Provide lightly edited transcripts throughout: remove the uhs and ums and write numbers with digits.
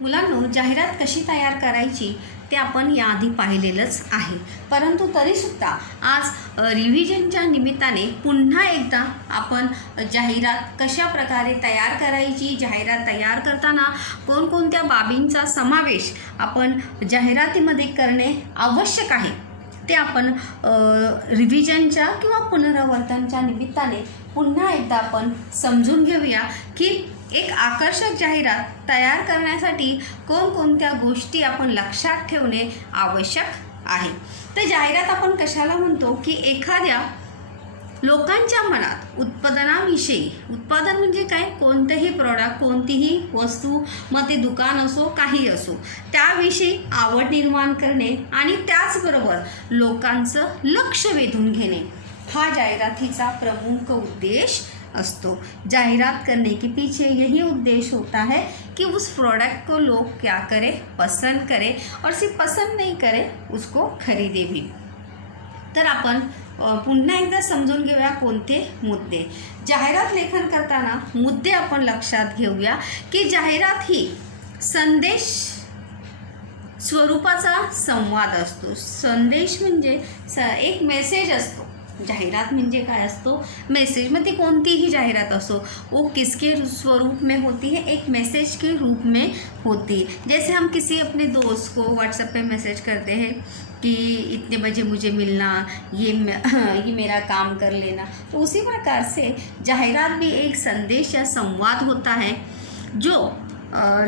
मुलांनो, जाहिरात कशी तयार करायची ते आपण याआधी पाहिलेलंच आहे. परंतु तरीसुद्धा आज रिव्हिजनच्या निमित्ताने पुन्हा एकदा आपण जाहिरात कशा प्रकारे तयार करायची, जाहिरात तयार करताना कोणकोणत्या बाबींचा समावेश आपण जाहिरातीमध्ये करणे आवश्यक आहे ते आपण रिव्हिजनच्या किंवा पुनरावर्तनच्या निमित्ताने पुन्हा एकदा आपण समजून घेऊया की एक आकर्षक जाहिरात तयार करण्यासाठी कोणकोणत्या गोष्टी आपण लक्षात ठेवणे आवश्यक आहे. तर जाहिरात आपण कशाला म्हणतो की एखाद्या लोकांच्या मनात उत्पादनाविषयी, उत्पादन म्हणजे काय, कोणतेही प्रॉडक्ट, कोणतीही वस्तू, मग ते दुकान असो काही असो, त्याविषयी आवड निर्माण करणे आणि त्याचबरोबर लोकांचं लक्ष वेधून घेणे हा जाहिरातीचा प्रमुख उद्देश असतो. जाहिरात करने के पीछे यही उद्देश्य होता है कि उस प्रोडक्ट को लोग क्या करें, पसंद करें और सिर्फ पसंद नहीं करें, उसको खरीदे भी. तर आपण पुन्हा एकदा समजून घेऊया कोणते मुद्दे. जाहिरात लेखन करताना मुद्दे आपण लक्षात घेऊया की जाहिरात ही संदेश स्वरूपाचा संवाद असतो. संदेश म्हणजे एक मेसेज असतो. जाहिरात म्हणजे काय असतो, मैसेज. में कोणतीही जाहिरात असो वो किसके स्वरूप में होती है, एक मैसेज के रूप में होती है. जैसे हम किसी अपने दोस्त को व्हाट्सएप पे मैसेज करते हैं कि इतने बजे मुझे मिलना, ये मेरा काम कर लेना, तो उसी प्रकार से जाहिरात भी एक संदेश या संवाद होता है जो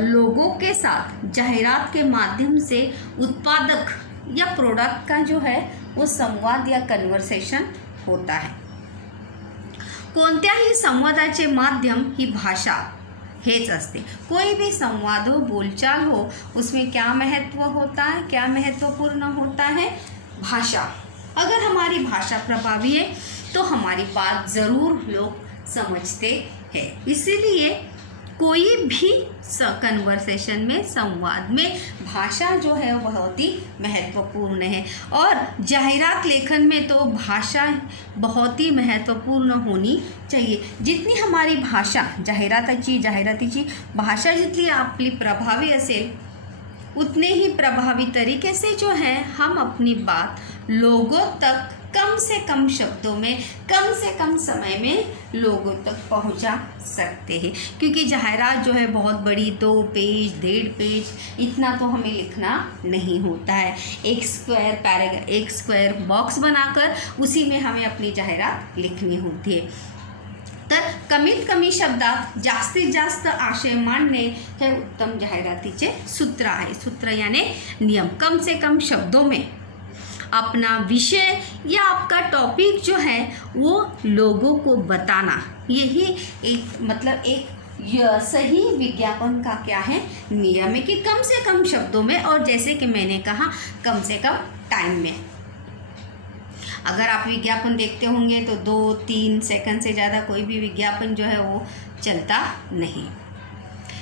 लोगों के साथ जाहिरात के माध्यम से उत्पादक या प्रोडक्ट का जो है वो संवाद या कन्वर्सेशन होता है. कोणत्याही संवादाचे माध्यम ही भाषा हेच असते. कोई भी संवाद हो, बोलचाल हो, उसमें क्या महत्व होता है, क्या महत्वपूर्ण होता है, भाषा. अगर हमारी भाषा प्रभावी है तो हमारी बात ज़रूर लोग समझते हैं. इसीलिए कोई भी कन्वर्सेशन में, संवाद में भाषा जो है वो बहुत ही महत्वपूर्ण है. और जाहिरात लेखन में तो भाषा बहुत ही महत्वपूर्ण होनी चाहिए. जितनी हमारी भाषा जाहिरातीची भाषा जितनी आपली प्रभावी असेल उतने ही प्रभावी तरीके से जो है हम अपनी बात लोगों तक कम से कम शब्दों में, कम से कम समय में लोगों तक पहुंचा सकते हैं. क्योंकि जाहिरात जो है बहुत बड़ी, 2 पेज 1.5 पेज इतना तो हमें लिखना नहीं होता है. एक स्क्वायर बॉक्स बनाकर उसी में हमें अपनी जाहिरात लिखनी होती है. तर कमीत कमी शब्दात जास्तीत जास्त आशय मांडणे हे उत्तम जाहिरातीचे सूत्र आहे. सूत्र यानी नियम. कम से कम शब्दों में अपना विषय या आपका टॉपिक जो है वो लोगों को बताना, यही एक सही विज्ञापन का क्या है, नियम है कि कम से कम शब्दों में, और जैसे कि मैंने कहा कम से कम टाइम में. अगर आप विज्ञापन देखते होंगे तो 2-3 सेकंड से ज़्यादा कोई भी विज्ञापन जो है वो चलता नहीं.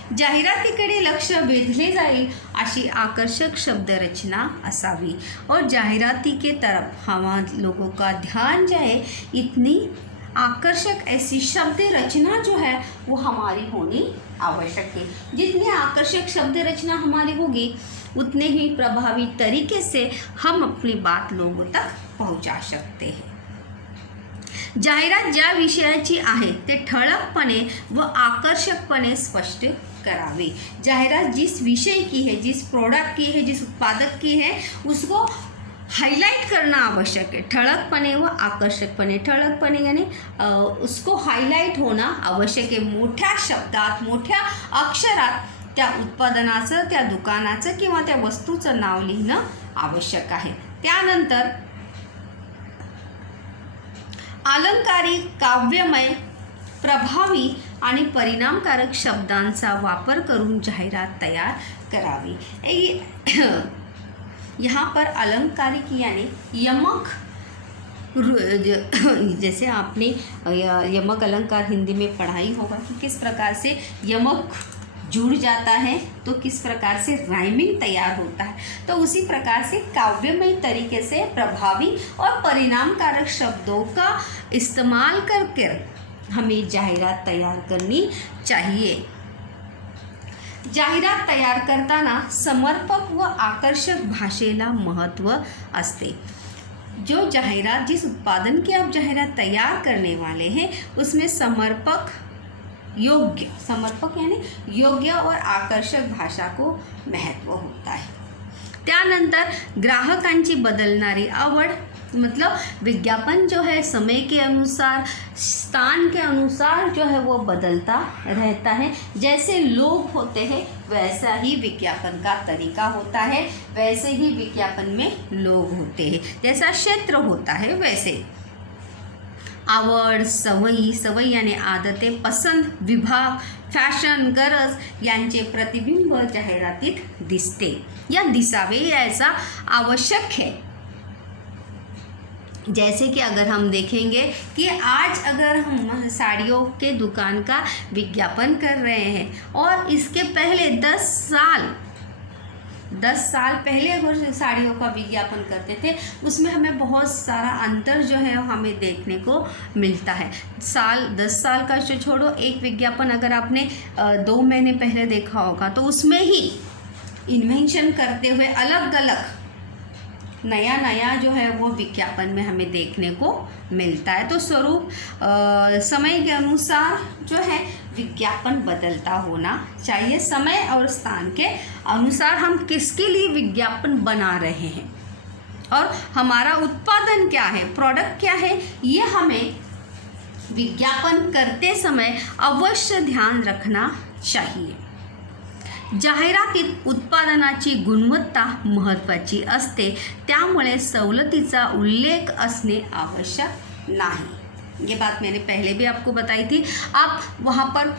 जाहिरातीकडे लक्ष वेधले जाईल अशी आकर्षक शब्दरचना असावी. और जाहिराती के तरफ हमारे लोगों का ध्यान जाए, इतनी आकर्षक ऐसी शब्द रचना जो है वो हमारी होनी आवश्यक है. जितनी आकर्षक शब्द रचना हमारी होगी उतने ही प्रभावी तरीके से हम अपनी बात लोगों तक पहुंचा सकते हैं. जाहिरात ज्या विषयाची आहे ते ठळकपणे व आकर्षकपणे स्पष्ट करावी. जाहिरात जिस विषय की है, जिस प्रोडक्ट की है, जिस उत्पादक की है, उसको हाईलाइट करना आवश्यक है. ठळकपणे व आकर्षकपणे. ठळकपणे यानी उसको हाईलाइट होना आवश्यक आहे. मोठ्या शब्दात, मोठ्या अक्षरात त्या उत्पादनाचं, त्या दुकानाचं किंवा त्या वस्तूचं नाव लिहिणं आवश्यक आहे. त्यानंतर अलंकारिक, काव्यमय, प्रभावी आणि परिणामकारक शब्दांचा वापर करून जाहिरात तयार करावी. यहाँ पर अलंकारिक यानी यमक, जैसे आपने यमक अलंकार हिंदी में पढ़ाई होगा कि किस प्रकार से यमक जुड़ जाता है तो किस प्रकार से राइमिंग तैयार होता है. तो उसी प्रकार से काव्यमय तरीके से प्रभावी और परिणामकारक शब्दों का इस्तेमाल करके हमें जाहिरात तैयार करनी चाहिए. जाहिरात तयार करताना समर्पक व आकर्षक भाषेला महत्त्व असते। जो जाहिरात, जिस उत्पादन की आप जाहिरात तैयार करने वाले हैं उसमें समर्पक यानी योग्य और आकर्षक भाषा को महत्त्व होता है। त्यानंतर ग्राहकांची बदलणारी आवड, मतलब विज्ञापन जो है समय के अनुसार, स्थान के अनुसार जो है वो बदलता रहता है। जैसे लोग होते हैं वैसा ही विज्ञापन का तरीका होता है, वैसे ही विज्ञापन में लोग होते हैं। जैसा क्षेत्र होता है वैसे आवड, सवयी यानी आदतें, पसंद, विभाग, फॅशन, गरज यांचे प्रतिबिंब जाहिरातीत दिसते या दिसावे ऐसा आवश्यक है। जैसे कि अगर हम देखेंगे कि आज अगर हम साड़ियों के दुकान का विज्ञापन कर रहे हैं और इसके पहले 10 साल पहले अगर साड़ियों का विज्ञापन करते थे उसमें हमें बहुत सारा अंतर जो है हमें देखने को मिलता है। 10 साल का जो छोड़ो, एक विज्ञापन अगर आपने 2 महीने पहले देखा होगा तो उसमें ही इन्वेंशन करते हुए अलग अलग नया जो है वो विज्ञापन में हमें देखने को मिलता है। तो स्वरूप समय के अनुसार जो है विज्ञापन बदलता होना चाहिए। समय और स्थान के अनुसार हम किसके लिए विज्ञापन बना रहे हैं और हमारा उत्पादन क्या है, प्रोडक्ट क्या है, ये हमें विज्ञापन करते समय अवश्य ध्यान रखना चाहिए। जाहिरातीत उत्पादनाची गुणवत्ता महत्त्वाची असते, त्यामुळे सवलतीचा उल्लेख असणे आवश्यक नहीं। ये बात मैंने पहले भी आपको बताई थी। आप वहाँ पर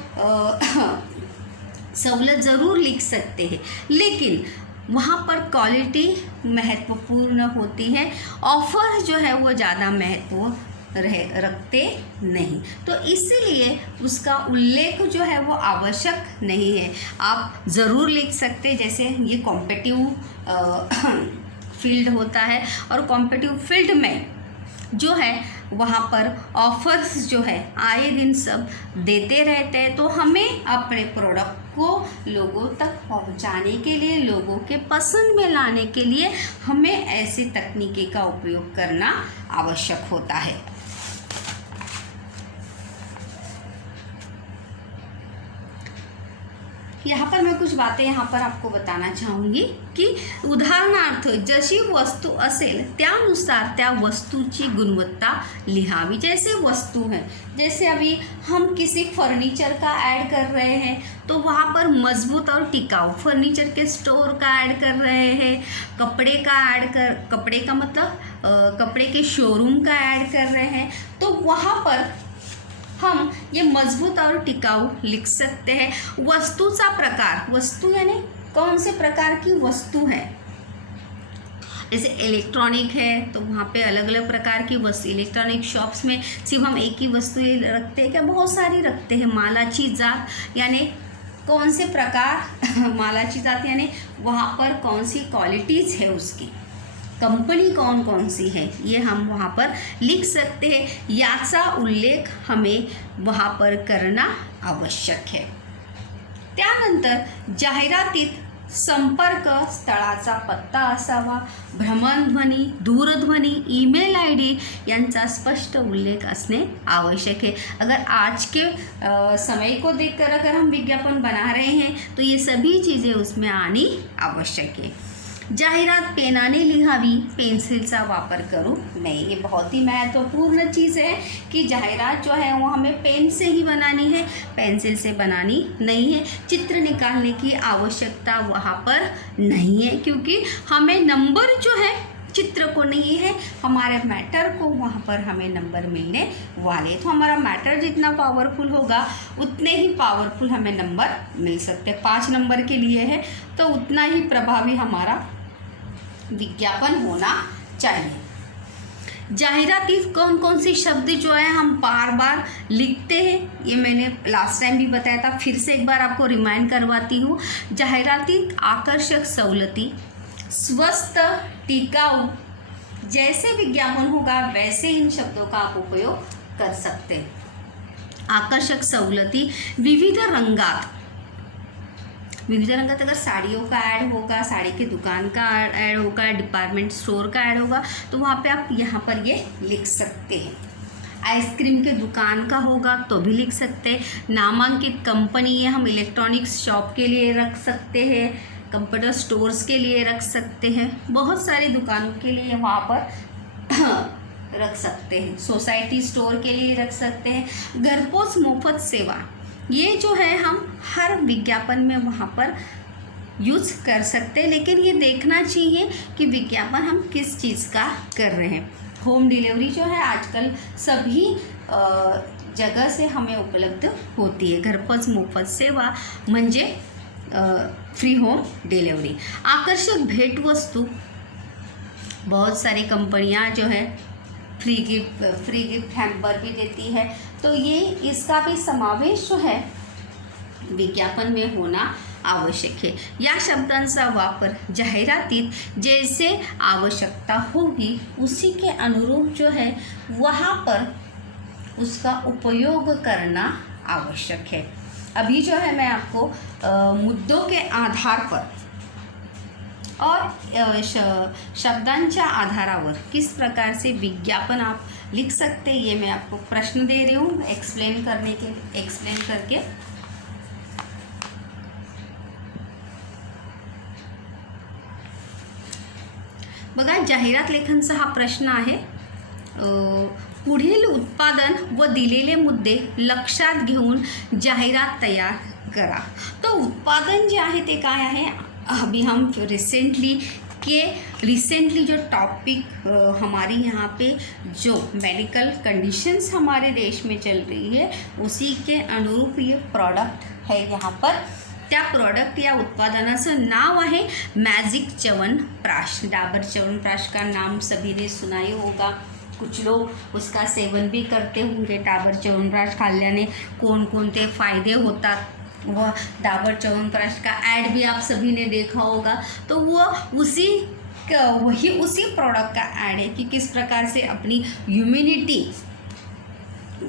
सवलत ज़रूर लिख सकते हैं, लेकिन वहाँ पर क्वालिटी महत्वपूर्ण होती है, ऑफ़र जो है वो ज़्यादा महत्व रखते नहीं, तो इसीलिए उसका उल्लेख जो है वो आवश्यक नहीं है। आप ज़रूर लिख सकते, जैसे ये कॉम्पिटिटिव फील्ड होता है और कॉम्पिटिटिव फील्ड में जो है वहाँ पर ऑफर्स जो है आए दिन सब देते रहते हैं, तो हमें अपने प्रोडक्ट को लोगों तक पहुँचाने के लिए, लोगों के पसंद में लाने के लिए हमें ऐसी तकनीकी का उपयोग करना आवश्यक होता है। यहाँ पर मैं कुछ बातें यहाँ पर आपको बताना चाहूँगी कि उदाहरणार्थ जशी वस्तू असेल त्यानुसार त्या वस्तूची गुणवत्ता लिहावी। जैसे वस्तू है, जैसे अभी हम किसी फर्नीचर का ऐड कर रहे हैं तो वहाँ पर मजबूत और टिकाऊ फर्नीचर के स्टोर का ऐड कर रहे हैं, कपड़े का मतलब कपड़े के शोरूम का ऐड कर रहे हैं, तो वहाँ पर हम ये मजबूत और टिकाऊ लिख सकते हैं। वस्तूचा प्रकार, वस्तु यानी कौन से प्रकार की वस्तु है, जैसे इलेक्ट्रॉनिक है तो वहाँ पे अलग अलग प्रकार की वस्तु, इलेक्ट्रॉनिक शॉप्स में सिर्फ हम एक ही वस्तु रखते हैं क्या, बहुत सारी रखते हैं। मालाची जात यानी कौन से प्रकार मालाची जात यानी वहाँ पर कौन सी क्वालिटीज़ है, उसकी कंपनी कौन कौन सी है, ये हम वहाँ पर लिख सकते हैं। याचा उल्लेख हमें वहाँ पर करना आवश्यक है। त्यानंतर जाहिरातीत संपर्क स्थळाचा पत्ता असावा, भ्रमणध्वनी, दूरध्वनी, ईमेल ID यांचा स्पष्ट उल्लेख असणे आवश्यक है। अगर आज के समय को देखकर अगर हम विज्ञापन बना रहे हैं तो ये सभी चीज़ें उसमें आनी आवश्यक है। जाहिरात पेनाने लिहावी, पेंसिलचा वापर करूँ नहीं। ये बहुत ही महत्वपूर्ण चीज़ है कि जाहिरात जो है वो हमें पेन से ही बनानी है, पेंसिल से बनानी नहीं है। चित्र निकालने की आवश्यकता वहाँ पर नहीं है, क्योंकि हमें नंबर जो है चित्र को नहीं है, हमारे मैटर को वहाँ पर हमें नंबर मिलने वाले। तो हमारा मैटर जितना पावरफुल होगा उतने ही पावरफुल हमें नंबर मिल सकते हैं। 5 नंबर के लिए है तो उतना ही प्रभावी हमारा विज्ञापन होना चाहिए। जाहिरातीत कौन कौन सी शब्द जो है हम बार बार लिखते हैं, ये मैंने लास्ट टाइम भी बताया था, फिर से एक बार आपको रिमाइंड करवाती हूँ। जाहिरातीत आकर्षक सवलती, स्वस्थ, टिकाऊ, जैसे विज्ञापन होगा वैसे इन शब्दों का आप उपयोग कर सकते हैं। आकर्षक सवलती, विविध रंगात विविध रंगत अगर साड़ियों का ऐड होगा, साड़ी के दुकान का ऐड होगा, डिपार्टमेंट स्टोर का ऐड होगा, तो वहाँ पे आप यहाँ पर ये लिख सकते हैं। आइसक्रीम के दुकान का होगा तो भी लिख सकते हैं। नामांकित कंपनी है, हम इलेक्ट्रॉनिक्स शॉप के लिए रख सकते हैं, कंप्यूटर स्टोर्स के लिए रख सकते हैं, बहुत सारी दुकानों के लिए वहाँ पर रख सकते हैं। सोसाइटी स्टोर के लिए रख सकते हैं। घरपोच मुफ्त सेवा, ये जो है हम हर विज्ञापन में वहाँ पर यूज़ कर सकते हैं, लेकिन ये देखना चाहिए कि विज्ञापन हम किस चीज़ का कर रहे हैं। होम डिलीवरी जो है आजकल सभी जगह से हमें उपलब्ध होती है। घरपोच मुफ्त सेवा म्हणजे फ्री होम डिलीवरी। आकर्षक भेंट वस्तु, बहुत सारी कंपनियां जो है फ्री गिफ्ट हैम्पर भी देती है, तो ये इसका भी समावेश जो है विज्ञापन में होना आवश्यक है। या शब्दांचा वापर जाहिरातीत जैसे आवश्यकता होगी उसी के अनुरूप जो है वहाँ पर उसका उपयोग करना आवश्यक है। अभी जो है मैं आपको मुद्दों के आधार पर और शब्दांच्या आधारावर किस प्रकार से विज्ञापन आप लिख सकते हैं, ये मैं आपको प्रश्न दे रही हूँ एक्सप्लेन करके। बघा, जाहिरात लेखनचा हा प्रश्न आहे। पुढील उत्पादन व दिलेले मुद्दे लक्षात घेऊन जाहिरात तयार करा। तो उत्पादन जे आहे ते काय आहे, अभी हम रिसेंटली जो टॉपिक हमारी यहाँ पे जो मेडिकल कंडीशंस हमारे देश में चल रही है उसी के अनुरूप ये प्रोडक्ट है। यहाँ पर त्या प्रोडक्ट या उत्पादनाचं नाव आहे मैजिक च्यवनप्राश। डाबर च्यवनप्राश का नाम सभी ने सुना ही होगा, कुछ लोग उसका सेवन भी करते होंगे। डाबर च्यवनप्राश खाल्ल्याने कोणकोणते फायदे होतात, वह डाबर च्यवनप्राश का ऐड भी आप सभी ने देखा होगा। तो वही उसी प्रोडक्ट का ऐड है कि किस प्रकार से अपनी इम्यूनिटी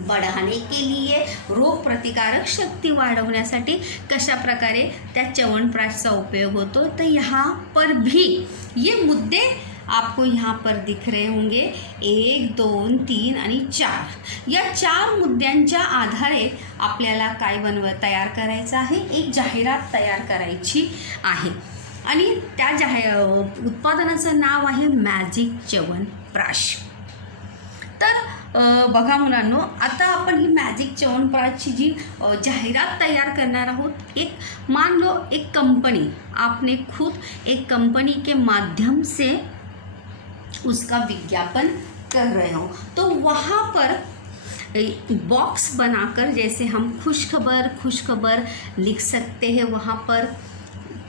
बढ़ाने के लिए, रोग प्रतिकारक शक्ति वाढवण्यासाठी कशा प्रकारे त्या च्यवनप्राशचा उपयोग होतो। तो यहाँ पर भी ये मुद्दे आपको यहाँ पर दिख रहे होंगे, 1, 2, 3 आणि 4। या 4 मुद्द्यांच्या आधारे आपल्याला काय तयार करायचं आहे, एक जाहिरात तयार करायची आहे आणि त्या उत्पादनाचं नाव आहे मॅजिक च्यवनप्राश। तर बघा मुलांनो, आता आपण ही मॅजिक च्यवनप्राशची जी जाहिरात तयार करणार आहोत, एक मान लो एक कंपनी, आपने खुद एक कंपनी के माध्यम से उसका विज्ञापन कर रहे हो, तो वहाँ पर बॉक्स बनाकर जैसे हम खुशखबर लिख सकते हैं। वहाँ पर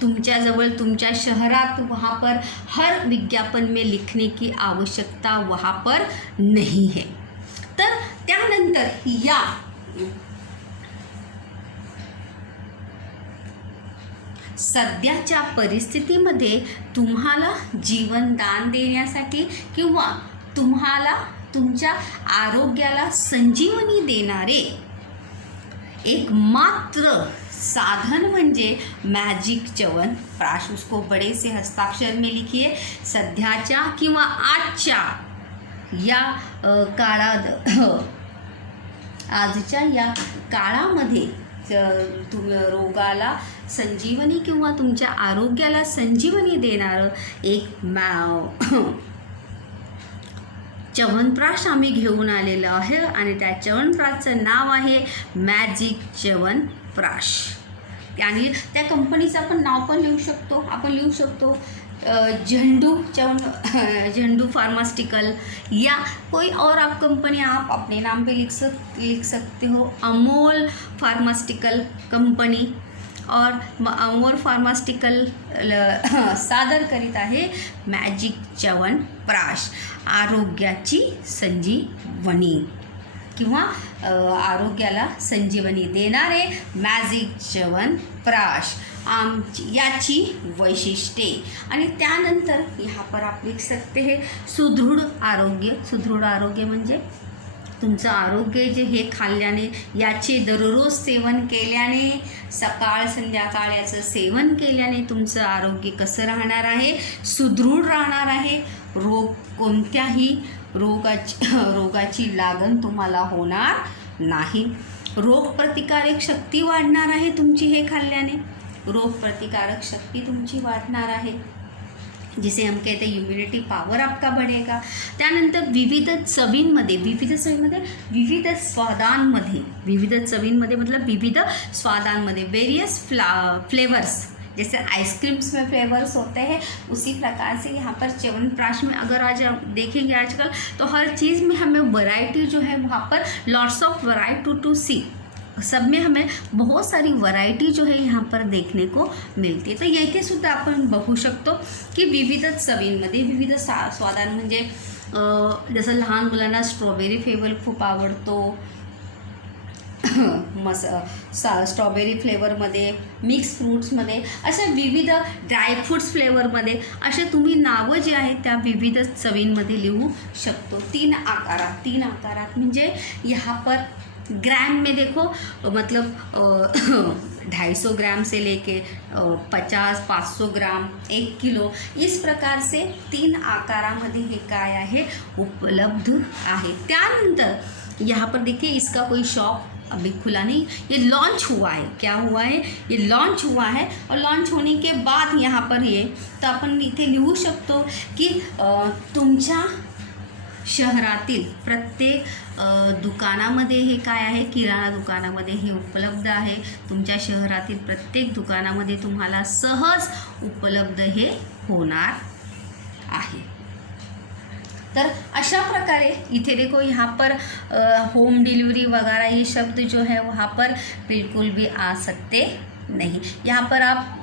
तुमच्याजवळ तुमच्या शहरात वहाँ पर हर विज्ञापन में लिखने की आवश्यकता वहाँ पर नहीं है। तर त्यानंतर या सध्याच्या परिस्थितीमध्ये तुम्हाला जीवनदान देण्यासाठी किंवा तुम्हाला तुमच्या आरोग्याला संजीवनी देणारे एक मात्र साधन म्हणजे मॅजिक च्यवनप्राश। उसको बड़े से हस्ताक्षर में लिखिए। सध्याच्या किंवा आजच्या या आजच्या या काळामध्ये रोगाला संजीवनी किंवा तुमच्या आरोग्याला संजीवनी देणारं एक च्यवनप्राश आम्ही घेऊन आलेलो आहे आणि त्या च्यवनप्राशचं नाव आहे मॅजिक च्यवनप्राश। आणि त्या कंपनीचं आपण नाव पण लिहू शकतो झंडू फार्मास्यूटिकल या कोई और आप कंपनी आप अपने नाम पे लिख सकते हो। अमोल फार्मास्यूटिकल कंपनी और अमोल फार्मास्यूटिकल सादर करीत आहे मॅजिक च्यवनप्राश, आरोग्याची संजीवनी किंवा आरोग्याला संजीवनी देणारे मॅजिक च्यवनप्राश याची वैशिष्ट्ये। आणि त्यानंतर यहाँ पर आप लिख सकते हैं सुदृढ़ आरोग्य। सुदृढ़ आरोग्य म्हणजे तुमचं आरोग्य जे हे खाल्ल्याने, याचे दररोज सेवन केल्याने, सकाळ संध्याकाळ याचं सेवन केल्याने तुमचं आरोग्य कसं राहणार आहे, सुदृढ राहणार आहे. कोणत्याही रोगाची लागण तुम्हाला होणार नाही. रोगप्रतिकारक शक्ती वाढणार आहे तुमची हे खाल्ल्याने, रोगप्रतिकारक शक्ती तुमची वाढणार आहे, जिसे हम कहते हैं इम्युनिटी पावर आपका बढ़ेगा. त्यानंतर विविध चवींमध्ये मतलब विविध स्वादांमध्ये वेरियस फ्लेवर्स, जैसे आइसक्रीम्स में फ्लेवर्स होते हैं, उसी प्रकार से यहाँ पर च्यवनप्राश में अगर आज आप देखेंगे आजकल तो हर चीज़ में हमें वैरायटी जो है वहाँ पर lots of variety to see, सब में हमें बहुत सारी व्हरायटी जो है यहाँ पर देखने को मिळते. तर येथे सुद्धा आपण बघू शकतो की विविध चवींमध्ये विविध स्वादां म्हणजे जसं लहान मुलांना स्ट्रॉबेरी फ्लेवर खूप आवडतो, स्ट्रॉबेरी फ्लेवरमध्ये, मिक्स फ्रूट्समध्ये, अशा विविध ड्रायफ्रूट्स फ्लेवरमध्ये असे तुम्ही नावं जी आहेत त्या विविध चवींमध्ये लिहू शकतो. 3 आकारात म्हणजे यहाँ पर ग्राम में देखो, मतलब 250 ग्राम से लेके 50-500 ग्राम, 1 किलो, इस प्रकार से 3 आकारामध्ये हे काय आहे उपलब्ध आहे. त्यानंतर यहाँ पर देखिए इसका कोई शॉप अभी खुला नहीं, ये लॉन्च हुआ है. क्या हुआ है, ये लॉन्च हुआ है. और लॉन्च होने के बाद यहाँ पर ये तर आपण इथे लिहू शकतो की तुमच्या शहरातील प्रत्येक दुकानामध्ये हे काय आहे, किराणा दुकानामध्ये हे उपलब्ध आहे. तुमच्या शहरातील प्रत्येक दुकानामध्ये तुम्हाला सहज उपलब्ध हे होणार आहे. तर अशा प्रकारे इथे देखो यहाँ पर होम डिलीवरी वगैरह ये शब्द जो है वहाँ पर बिल्कुल भी आ सकते नहीं. यहाँ पर आप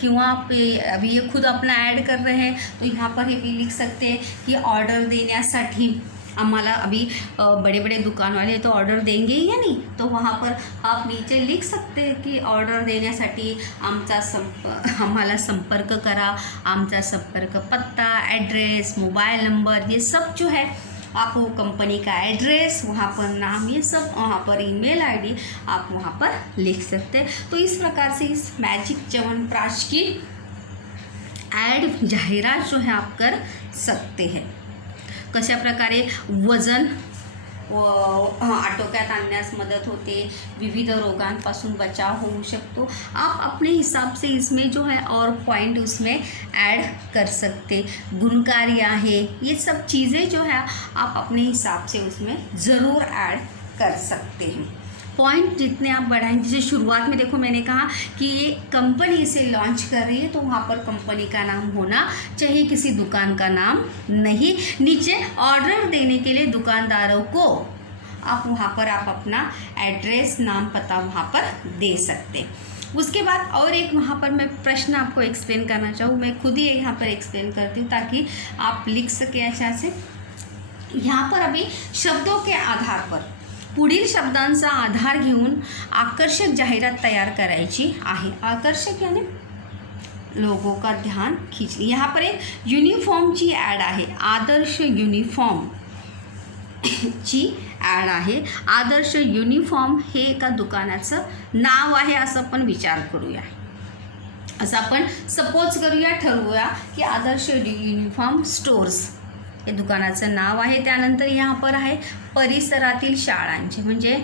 क्यों आप अभी ये खुद अपना ऐड कर रहे हैं तो यहाँ पर ये भी लिख सकते हैं कि ऑर्डर देण्यासाठी आम्हाला अभी बड़े बड़े दुकान वाले तो ऑर्डर देंगे ही या नहीं, तो वहाँ पर आप नीचे लिख सकते हैं कि ऑर्डर देण्यासाठी आम्हाला संपर्क करा. आमचा संपर्क पत्ता, एड्रेस, मोबाइल नंबर, ये सब जो है आपको कंपनी का एड्रेस, वहाँ पर नाम, ये सब वहाँ पर ईमेल आईडी आप वहाँ पर लिख सकते हैं. तो इस प्रकार से इस मैजिक च्यवनप्राश की ऐड जाहिरात जो है आप कर सकते हैं. कशा प्रकारे वजन आटोक्यात आणण्यास मदत होते, विविध रोगांपासून बचाव होऊ शकतो. आप अपने हिसाब से इसमें जो है और पॉइंट उसमें ऐड कर सकते. गुणकारी आहे, ये सब चीज़ें जो है आप अपने हिसाब से उसमें ज़रूर ऐड कर सकते हैं. पॉइंट जितने आप बढ़ाएंगे, जैसे शुरुआत में देखो मैंने कहा कि ये कंपनी इसे लॉन्च कर रही है तो वहाँ पर कंपनी का नाम होना चाहिए, किसी दुकान का नाम नहीं. नीचे ऑर्डर देने के लिए दुकानदारों को आप वहाँ पर आप अपना एड्रेस, नाम, पता वहाँ पर दे सकते. उसके बाद और एक वहाँ पर मैं प्रश्न आपको एक्सप्लेन करना चाहूँ, मैं खुद ही यहाँ पर एक्सप्लेन करती हूँ ताकि आप लिख सकें अच्छा से. यहाँ पर अभी शब्दों के आधार पर पुढील शब्दांचा आधार घेऊन आकर्षक जाहिरात तयार करायची आहे. आकर्षक यानी लोगों का ध्यान खींचली. यहाँ पर एक युनिफॉर्मची ॲड आहे, आदर्श युनिफॉर्म ची ॲड आहे. आदर्श युनिफॉर्म हे एका दुकानाचं नाव आहे असं आपण विचार करूया. असं आपण सपोज करूया, ठरवूया की आदर्श युनिफॉर्म स्टोर्स हे दुकानाचं नाव आहे. त्यानंतर यहाँ पर आहे परिसरातील शाळांचे, म्हणजे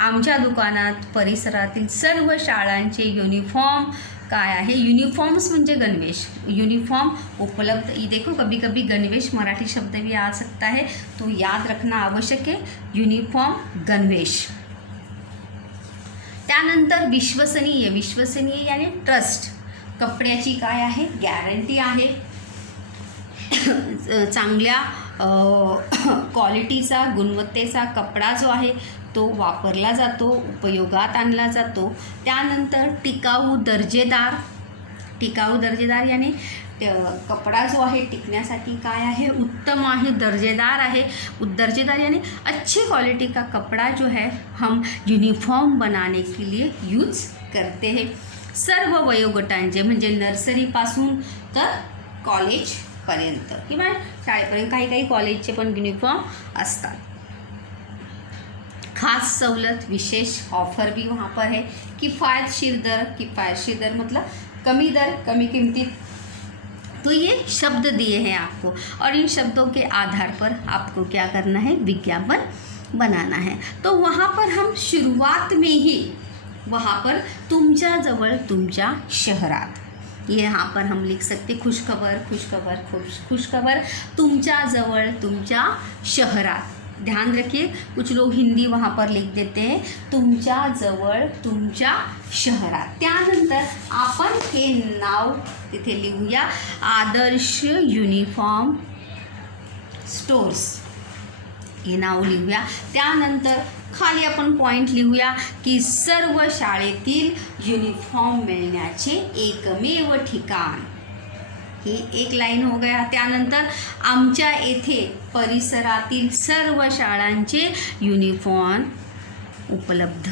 आमच्या दुकानात परिसरातील सर्व शाळांचे युनिफॉर्म काय आहे. युनिफॉर्म्स म्हणजे गणवेश, युनिफॉर्म उपलब्ध. देखो कभी कभी गणवेश मराठी शब्द भी आ सकता है तो याद रखना आवश्यक है. युनिफॉर्म गणवेश. त्यानंतर विश्वसनीय, विश्वसनीय यानी ट्रस्ट. कपड्याची काय आहे, गॅरंटी आहे. चांगल्या क्वालिटीचा, गुणवत्तेचा कपडा जो आहे तो वापरला जातो, उपयोगात आणला जातो. त्यानंतर टिकाऊ दर्जेदार. टिकाऊ दर्जेदार यानी कपडा जो आहे टिकण्यासाठी काय आहे, उत्तम आहे, दर्जेदार आहे. दर्जेदार यानी अच्छी क्वालिटी का कपड़ा जो है हम यूनिफॉर्म बनाने के लिए यूज करते हैं. सर्व वयोगटांचे म्हणजे नर्सरीपासून तर कॉलेजपर्यंत किंवा शाळेपर्यंत, काही काही कॉलेजचे पण युनिफॉर्म असतात. खास सहूलत, विशेष ऑफर भी वहाँ पर है। किफ़ायतशीर दर मतलब कमी दर, कमी कीमती। तो ये शब्द दिए हैं आपको और इन शब्दों के आधार पर आपको क्या करना है, विज्ञापन बनाना है। तो वहाँ पर हम शुरुआत में ही वहाँ पर तुमच्या जवळ, तुमच्या शहरात, यहाँ पर हम लिख सकते खुशखबर, तुमच्या जवळ, तुमच्या शहरात। ध्यान रखिए, कुछ लोग हिंदी वहाँ पर लिख देते हैं, तुमच्या जवळ, तुमच्या शहरात। त्यानंतर आपण हे नाव तिथे लिहूया, आदर्श युनिफॉर्म स्टोर्स, हे नाव लिहूया। त्यानंतर खाली आपण पॉईंट लिहूया की सर्व शाळेतील युनिफॉर्म मिळण्याचे एकमेव ठिकाण, ही एक लाईन हो गया। त्यानंतर आमच्या येथे परिसरातील सर्व शाळांचे युनिफॉर्म उपलब्ध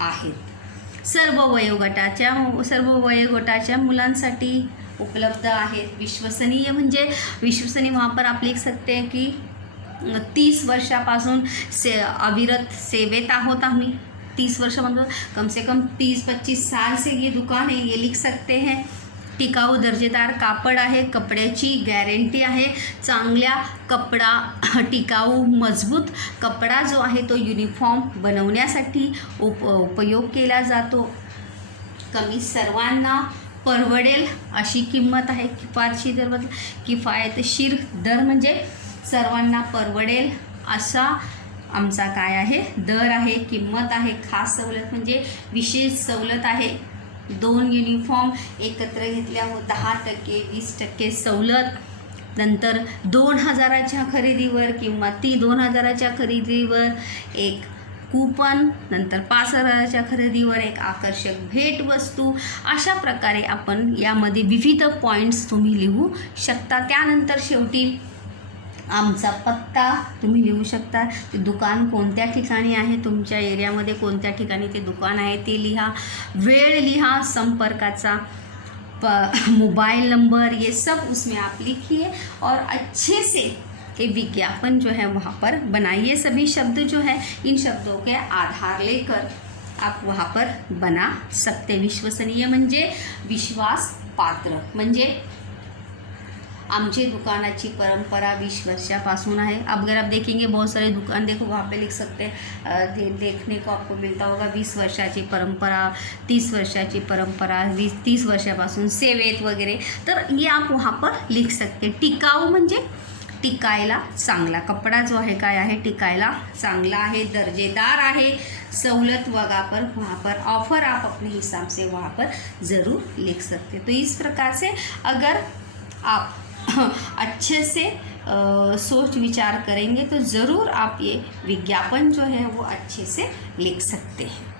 आहेत, सर्व वयोगटाच्या मुलांसाठी उपलब्ध आहेत। विश्वसनीय म्हणजे विश्वसनीय वहाँ पर आप लिख सकते हैं कि 30 वर्षापासून अविरत सेवेत आहोत आम्ही। 30 वर्ष मतलब कम से कम 30-25 साल से ये दुकान है, ये लिख सकते हैं। टिकाऊ दर्जेदार कापड आहे, कपड्याची गॅरंटी आहे, चांगल्या कपडा, टिकाऊ मजबूत कपडा जो आहे तो युनिफॉर्म बनवण्यासाठी उपयोग केला जातो। कमी सर्वांना परवडेल अशी किंमत आहे। किफायतशीर दर म्हणजे सर्वांना परवडेल असा आमचा काय आहे, दर आहे, किंमत आहे। खास सवलत म्हणजे विशेष सवलत आहे। 2 युनिफॉर्म एकत्र घेतल्यावर 10%, 20% सवलत। नंतर 2000च्या खरेदीवर किंवा 2000च्या खरेदीवर एक कूपन, नंतर 5000च्या खरेदीवर एक आकर्षक भेटवस्तू। अशा प्रकारे आपण यामध्ये विविध पॉईंट्स तुम्ही लिहू शकता। त्यानंतर शेवटी आमचा पत्ता तुम्ही लिहू शकता, ते दुकान कोणत्या ठिकाणी आहे, तुमच्या एरियामध्ये कोणत्या ठिकाणी ते दुकान आहे ते लिहा, वेळ लिहा, संपर्काचा मोबाइल नंबर, ये सब उसमें आप लिखिए और अच्छे से ये विज्ञापन जो है वहाँ पर बनाइए। सभी शब्द जो है इन शब्दों के आधार लेकर आप वहाँ पर बना सकते। विश्वसनीय म्हणजे विश्वास पात्र, म्हणजे आमचे दुकानाची परंपरा 20 वर्षापासून है। अब अगर आप देखेंगे बहुत सारे दुकान देखो वहाँ पे लिख सकते हैं, देखने को आपको मिलता होगा 20 वर्षाची परंपरा, 30 वर्षाची परंपरा, 30 वर्षापासून सेवेत वगैरे, तर ये आप वहाँ पर लिख सकते। टिकाऊ म्हणजे टिकायला चांगला कपडा जो आहे, काय आहे, टिकायला चांगला आहे, दर्जेदार आहे। सवलत वहाँ पर ऑफर आप अपने हिसाब से वहाँ पर ज़रूर लिख सकते। तो इस प्रकार से अगर आप अच्छे से सोच विचार करेंगे तो ज़रूर आप ये विज्ञापन जो है वो अच्छे से लिख सकते हैं।